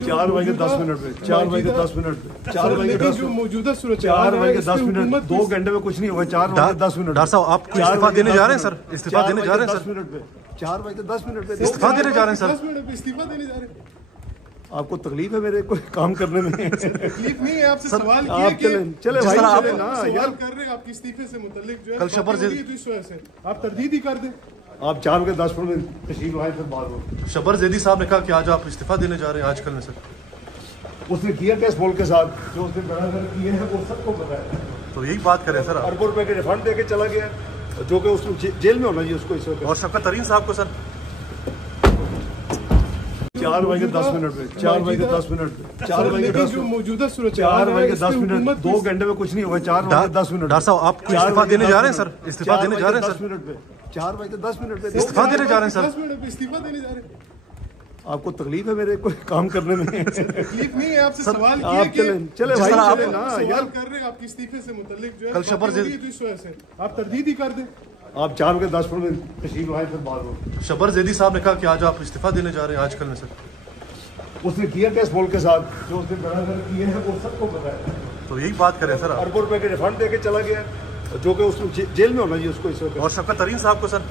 4 बजे 10 मिनट पे 4 बजे 10 मिनट पे 4 बजे 10 मौजूदा सूरत 4 बजे 10 मिनट 2 घंटे में कुछ नहीं होगा। 4 बजे 10 मिनट। डॉक्टर साहब आप इस्तीफा देने जा रहे हैं सर? इस्तीफा देने जा रहे हैं 10 सर? मिनट पे 4 बजे 10 मिनट पे इस्तीफा देने जा रहे हैं सर? 10 मिनट पे इस्तीफा देने जा रहे हैं। आपको तकलीफ है मेरे कोई काम करने में? तकलीफ नहीं है, आपसे सवाल किए आप चले भाई चले ना सवाल कर रहे हैं आपके इस्तीफे से मुतल्लिक जो है कल शबर तो इस वजह से आप तरदीद ही कर दें। आप 4 बजे 10 मिनट में तशरीफ लाए फिर बात हो। शबर जैदी साहब ने कहा कि आज आप इस्तीफा देने जा रहे हैं आजकल में सर। उसने किया टेस्ट बॉल के साथ जो उसने बराबर किए हैं वो सबको पता है। तो यही बात करें सर आप। अरबों रुपए के रिफंड दे के चला गया जो कि उसको जेल में होना चाहिए उसको इस वक्त। और शफकत तरीन साहब को सर 4 बजे 10 मिनट पे 4 बजे 10 मिनट पे 4 बजे 10 जो मौजूदा सूरत 4 बजे 10 मिनट 2 घंटे में कुछ नहीं होगा। 4 बजे 10 मिनट। डॉक्टर साहब आप इस्तीफा देने जा रहे हैं सर? इस्तीफा देने जा रहे हैं 10 सर? मिनट पे 4 बजे 10 मिनट पे इस्तीफा देने जा रहे हैं सर? 10 मिनट पे इस्तीफा देने जा रहे हैं। आपको तकलीफ है मेरे कोई काम करने में? तकलीफ नहीं है, आपसे सवाल आप चले भाई चले ना सवाल यार। कर रहे हैं आपके इस्तीफे से मुतल्लिक जो है कल शबर तो इस वजह से आप तरदीद ही कर दें। आप 4 बजे 10 मिनट में तशरीफ लाए फिर बात हो। शबर जैदी साहब ने कहा कि आज आप इस्तीफा देने जा रहे हैं आजकल में सर। उसने किया टेस्ट बॉल के साथ जो उसने बराबर किए हैं वो सबको पता है। तो यही बात करें सर आप। अरबों रुपए के रिफंड दे के चला गया जो कि उसको जेल में होना चाहिए उसको इस वक्त। और शफकत तरीन साहब को सर